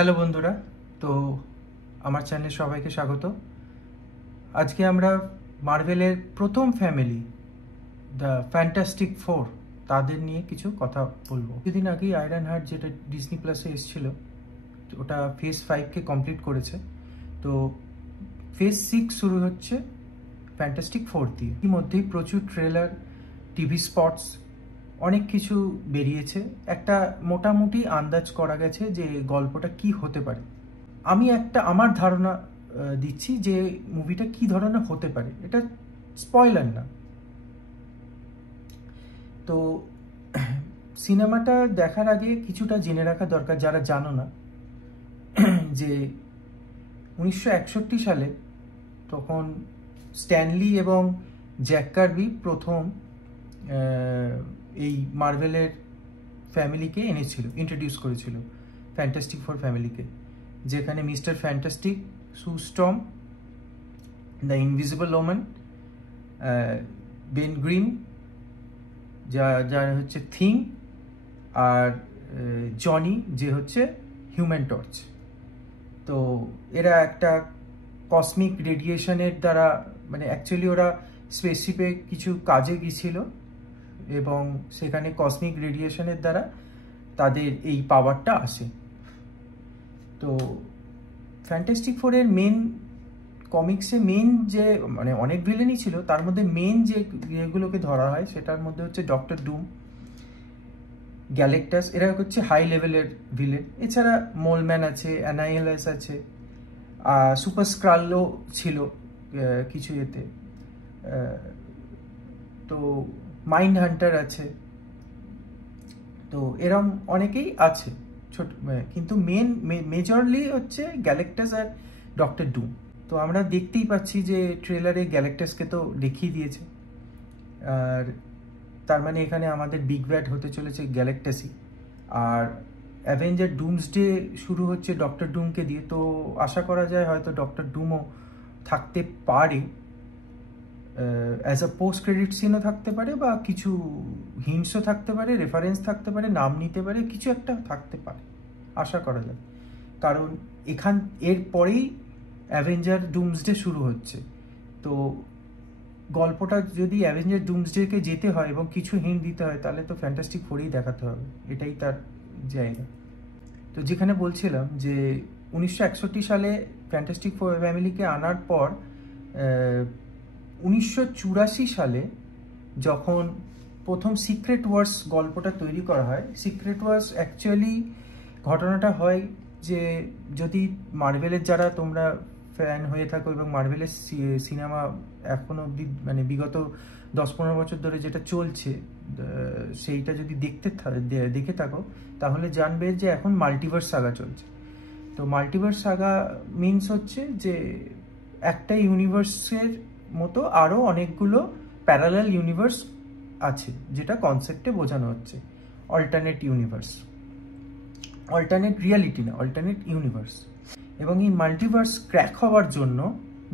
Hello বন্ধুরা, তো আমার চ্যানেলে সবাইকে স্বাগত। আজকে আমরা মার্ভেলের প্রথম ফ্যামিলি দ্য ফ্যান্টাস্টিক ফোর তাদের নিয়ে কিছু কথা বলবো। কিছুদিন আগেই আয়রন হার্ট, যেটা ডিজনি প্লাসে এসেছিল, ওটা ফেজ 5কে কমপ্লিট করেছে। তো ফেজ 6 শুরু হচ্ছে ফ্যান্টাস্টিক ফোর দিয়ে। এর মধ্যেই প্রচুর ট্রেলার, টিভি স্পটস, অনেক কিছু বেরিয়েছে। একটা মোটামুটি আন্দাজ করা গেছে যে গল্পটা কি হতে পারে। আমি আমার ধারণা দিচ্ছি যে মুভিটা কি ধরনের হতে পারে। এটা স্পয়লার না। তো সিনেমাটা দেখার আগে কিছুটা জেনে রাখা দরকার, যারা জানো না, যে 1961 সালে তখন স্ট্যানলি এবং জ্যাক কার্বি প্রথম এই মার্ভেলের ফ্যামিলিকে ইন্ট্রোডিউস করেছিল, ফ্যান্টাস্টিক ফোর ফ্যামিলিকে, যেখানে mister fantastic, Sue Storm, the invisible woman, Ben Green, যা হচ্ছে থিং, আর জনি, যে হচ্ছে হিউম্যান টর্চ। তো এরা একটা কসমিক রেডিয়েশনের দ্বারা, মানে অ্যাকচুয়ালি ওরা স্পেসশিপে কিছু কাজে গিয়েছিল এবং সেখানে কসমিক রেডিয়েশনের দ্বারা তাদের এই পাওয়ারটা আসে। তো ফ্যান্টাস্টিক ফোরের কমিক্সে যে মানে অনেক ভিলেনই ছিল, তার মধ্যে যে ইয়েগুলোকে ধরা হয় সেটার মধ্যে হচ্ছে ডক্টর ডুম, গ্যালেকটাস, এরা হচ্ছে হাই লেভেলের ভিলেন। এছাড়া মোলম্যান আছে, অ্যানাইলাস আছে, সুপার স্ক্রালও ছিল কিছু এতে, তো মাইন্ড হান্টার আছে। তো এরম অনেকেই আছে ছোট, কিন্তু মেজরলি হচ্ছে গ্যালেকটাস আর ডক্টর ডুম। তো আমরা দেখতেই পাচ্ছি যে ট্রেলারে গ্যালেকটাসকে তো দেখিয়ে দিয়েছে, আর তার মানে এখানে আমাদের বিগ ব্যাড হতে চলেছে গ্যালেকটাসই। আর অ্যাভেঞ্জার ডুমসডে শুরু হচ্ছে ডক্টর ডুমকে দিয়ে, তো আশা করা যায় হয়তো ডক্টর ডুমও থাকতে পারে, অ্যাজ আ পোস্ট ক্রেডিট সিনও থাকতে পারে, বা কিছু হিন্টসও থাকতে পারে, রেফারেন্স থাকতে পারে, নাম নিতে পারে, কিছু একটা থাকতে পারে, আশা করা যায়। কারণ এরপরেই অ্যাভেঞ্জার ডুমসডে শুরু হচ্ছে। তো গল্পটা যদি অ্যাভেঞ্জার ডুমসডেকে যেতে হয় এবং কিছু হিন্ট দিতে হয়, তাহলে তো ফ্যান্টাস্টিক ফোরেই দেখাতে হবে, এটাই তার জায়গা। তো যেখানে বলছিলাম যে 1961 সালে ফ্যান্টাস্টিক ফোর ফ্যামিলিকে আনার পর 1984 সালে যখন প্রথম সিক্রেট ওয়ার্স গল্পটা তৈরি করা হয়, সিক্রেট ওয়ার্স অ্যাকচুয়ালি ঘটনাটা হয় যে, যদি মার্ভেলের যারা তোমরা ফ্যান হয়ে থাকো এবং মার্ভেলের সিনেমা এখনো অবধি, মানে বিগত 10-15 বছর ধরে যেটা চলছে, সেইটা যদি দেখে থাকো, তাহলে জানবে যে এখন মাল্টিভার্স সাগা চলছে। তো মাল্টিভার্স সাগা মিনস হচ্ছে যে একটা ইউনিভার্সের মতো আরও অনেকগুলো প্যারালাল ইউনিভার্স আছে, যেটা কনসেপ্টে বোঝানো হচ্ছে অল্টারনেট ইউনিভার্স, অল্টারনেট রিয়ালিটি না, অল্টারনেট ইউনিভার্স। এবং এই মাল্টিভার্স ক্র্যাক হওয়ার জন্য,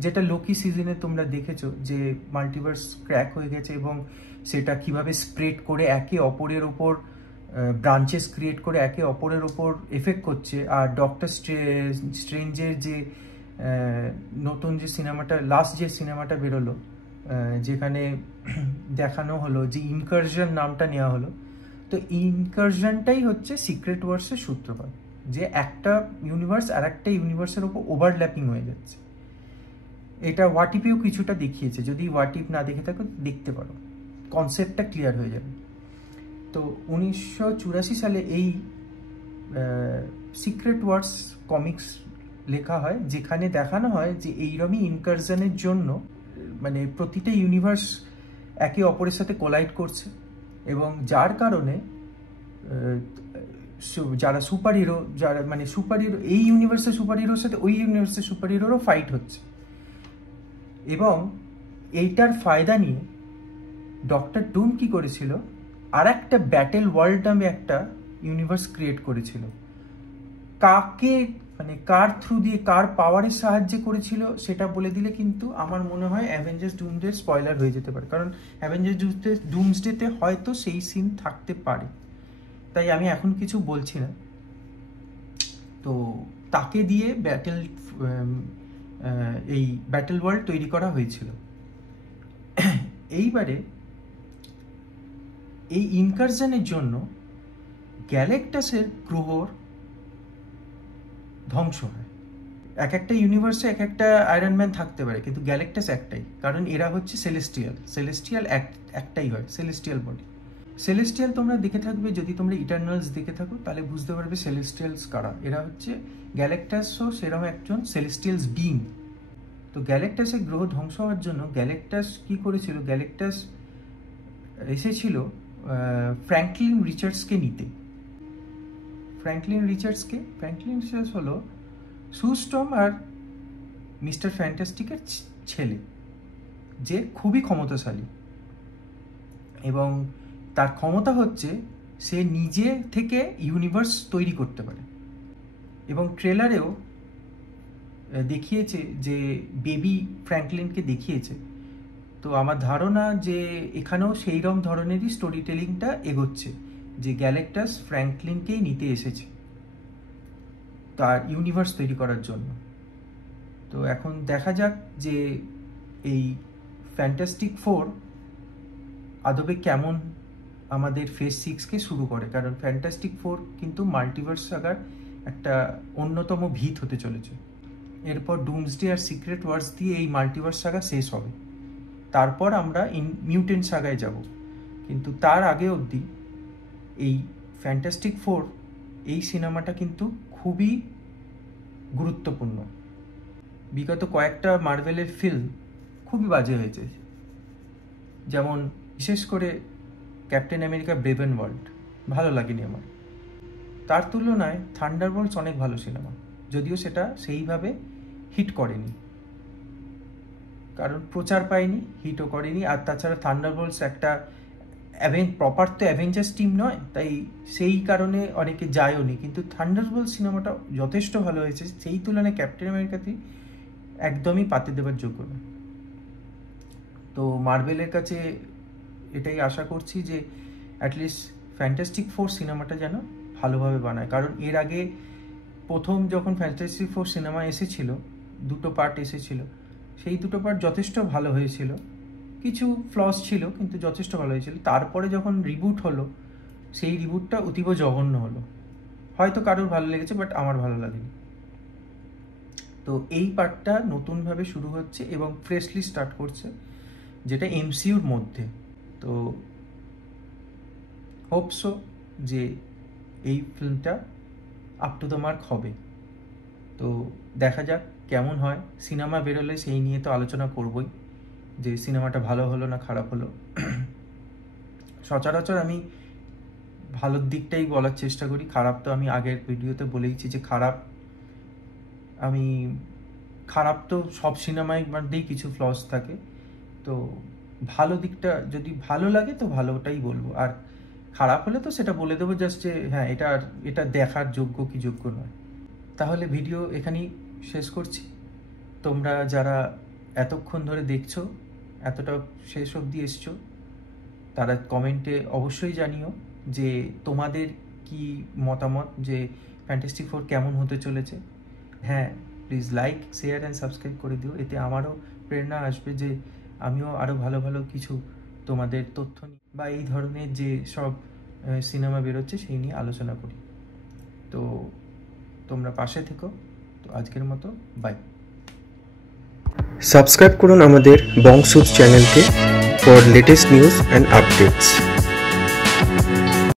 যেটা লোকি সিজনে তোমরা দেখেছো যে মাল্টিভার্স ক্র্যাক হয়ে গেছে এবং সেটা কিভাবে স্প্রেড করে একে অপরের ওপর ব্রাঞ্চেস ক্রিয়েট করে একে অপরের ওপর এফেক্ট করছে। আর ডক্টর স্ট্রেঞ্জের যে নতুন যে সিনেমাটা, লাস্ট যে সিনেমাটা বেরোলো, যেখানে দেখানো হলো যে ইনকারশন নামটা নেওয়া হলো, তো ইনকারশনটাই হচ্ছে সিক্রেট ওয়ার্সের সূত্রপাত, যে একটা ইউনিভার্স আর একটা ইউনিভার্সের ওপর ওভারল্যাপিং হয়ে যাচ্ছে। এটা হোয়াট ইফেও কিছুটা দেখিয়েছে, যদি হোয়াট ইফ না দেখে থাকো দেখতে পারো, কনসেপ্টটা ক্লিয়ার হয়ে যাবে। তো 1984 সালে এই সিক্রেট ওয়ার্স কমিক্স লেখা হয়, যেখানে দেখানো হয় যে এইরকমই ইনকারশনের জন্য, মানে প্রতিটা ইউনিভার্স একে অপরের সাথে কোলাইড করছে, এবং যার কারণে যারা সুপার হিরো, যারা মানে সুপার হিরো, এই ইউনিভার্সের সুপার হিরোর সাথে ওই ইউনিভার্সের সুপার হিরোরও ফাইট হচ্ছে। এবং এইটার ফায়দা নিয়ে ডক্টর ডুম কি করেছিল, আর একটা ব্যাটেল ওয়ার্ল্ড নামে একটা ইউনিভার্স ক্রিয়েট করেছিল। কাকে, মানে কার থ্রু দিয়ে, কার পাওয়ারের সাহায্যে করেছিল সেটা বলে দিলে কিন্তু আমার মনে হয় অ্যাভেঞ্জার্স ডুমসডে স্পয়লার হয়ে যেতে পারে, কারণ অ্যাভেঞ্জার্স ডুমসডেতে হয়তো সেই সিন থাকতে পারে, তাই আমি এখন কিছু বলছি না। তো তাকে দিয়ে এই ব্যাটেল ওয়ার্ল্ড তৈরি করা হয়েছিল। এইবারে এই ইনকারশনের জন্য গ্যালাক্টাসের গ্রহর ধ্বংস হয়। এক একটা ইউনিভার্সে এক একটা আয়রন ম্যান থাকতে পারে, কিন্তু গ্যালাক্টাস একটাই, কারণ এরা হচ্ছে সেলেস্টিয়াল একটাই হয়, সেলেস্টিয়াল বডি। সেলেস্টিয়াল তোমরা দেখে থাকবে, যদি তোমরা ইটারনালস দেখে থাকো তাহলে বুঝতে পারবে সেলেস্টিয়ালস কারা। এরা হচ্ছে গ্যালাক্টাসও সেরকম একজন সেলেস্টিয়ালস বিং। তো গ্যালাক্টাসের গ্রহ ধ্বংস হওয়ার জন্য গ্যালাক্টাস কি করেছিল, গ্যালাক্টাস এসেছিল ফ্র্যাঙ্কলিন রিচার্ডসকে নিতে। ফ্র্যাঙ্কলিন রিচার্ডস হলো সু স্টর্ম আর মিস্টার ফ্যান্টাস্টিকের ছেলে, যে খুবই ক্ষমতাশালী, এবং তার ক্ষমতা হচ্ছে সে নিজে থেকে ইউনিভার্স তৈরি করতে পারে। এবং ট্রেলারেও দেখিয়েছে যে বেবি ফ্র্যাঙ্কলিনকে দেখিয়েছে। তো আমার ধারণা যে এখানেও সেই রকম ধরনেরই স্টোরি টেলিংটা এগোচ্ছে, যে গ্যালাক্টাস ফ্র্যাঙ্কলিনকেই নিতে এসেছে তার ইউনিভার্স তৈরি করার জন্য। তো এখন দেখা যাক যে এই ফ্যান্টাস্টিক ফোর আদবে কেমন আমাদের ফেজ 6কে শুরু করে, কারণ ফ্যান্টাস্টিক ফোর কিন্তু মাল্টিভার্স সাগার একটা অন্যতম ভিত হতে চলেছে। এরপর ডুমসডে আর সিক্রেট ওয়ার্স দিয়ে এই মাল্টিভার্স সাগা শেষ হবে, তারপর আমরা মিউটেন্ট সাগায় যাব। কিন্তু তার আগে অবধি এই ফ্যান্টাস্টিক ফোর এই সিনেমাটা কিন্তু খুবই গুরুত্বপূর্ণ। বিগত কয়েকটা মার্ভেলের ফিল্ম খুবই বাজে হয়েছে, যেমন বিশেষ করে captain America brave and world ভালো লাগেনি আমার। তার তুলনায় থান্ডারবোল্টস অনেক ভালো সিনেমা, যদিও সেটা সেইভাবে হিট করেনি, কারণ প্রচার পায়নি, হিটও করেনি। আর তাছাড়া থান্ডারবোল্টস একটা প্রপার তো অ্যাভেঞ্জার্স টিম নয়, তাই সেই কারণে অনেকে যায়ও নি। কিন্তু থান্ডারবোল্টস সিনেমাটা যথেষ্ট ভালো হয়েছে, সেই তুলনায় ক্যাপ্টেন আমেরিকাতে একদমই পাতে দেবার যোগ্য না। তো মার্ভেলের কাছে এটাই আশা করছি যে অ্যাটলিস্ট ফ্যান্টাস্টিক ফোর সিনেমাটা যেন ভালোভাবে বানায়, কারণ এর আগে প্রথম যখন ফ্যান্টাস্টিক ফোর সিনেমা এসেছিল, 2টো পার্ট এসেছিল, সেই 2টো পার্ট যথেষ্ট ভালো হয়েছিল, কিছু ফ্লস ছিল কিন্তু যথেষ্ট ভালো হয়েছিল। তারপরে যখন রিবুট হলো, সেই রিবুটটা অতীব জঘন্য হলো। হয়তো কারোর ভালো লেগেছে, বাট আমার ভালো লাগেনি। তো এই পার্টটা নতুনভাবে শুরু হচ্ছে এবং ফ্রেশলি স্টার্ট করছে, যেটা এমসিইউর মধ্যে। তো হোপসো যে এই ফিল্মটা আপ টু দ্য মার্ক হবে। তো দেখা যাক কেমন হয়। সিনেমা বেরোলে সেই নিয়ে তো আলোচনা করবই, যে সিনেমাটা ভালো হলো না খারাপ হলো। সচরাচর আমি ভালোর দিকটাই বলার চেষ্টা করি, খারাপ তো আমি আগের ভিডিওতে বলেইছি যে খারাপ তো সব সিনেমায় মধ্যেই কিছু ফ্লস থাকে। তো ভালো দিকটা যদি ভালো লাগে তো ভালোটাই বলবো, আর খারাপ হলে তো সেটা বলে দেবো জাস্ট যে হ্যাঁ এটা দেখার যোগ্য কি যোগ্য নয়। তাহলে ভিডিও এখানেই শেষ করছি। তোমরা যারা এতক্ষণ ধরে দেখছো, এতটা শেষ অবধি এসছো, তারা কমেন্টে অবশ্যই জানিও যে তোমাদের কি মতামত, যে ফ্যান্টাস্টিক ফোর কেমন হতে চলেছে। হ্যাঁ, please like, share and subscribe করে দিও, এতে আমারও প্রেরণা আসবে যে আমিও আরও ভালো ভালো কিছু তোমাদের তথ্য নিয়ে বা এই ধরনের যে সব সিনেমা বেরোচ্ছে সেই নিয়ে আলোচনা করি। তো তোমরা পাশে থেকো। তো আজকের মতো বাই। সাবস্ক্রাইব করুন আমাদের বংশুজ চ্যানেলকে for latest news and updates.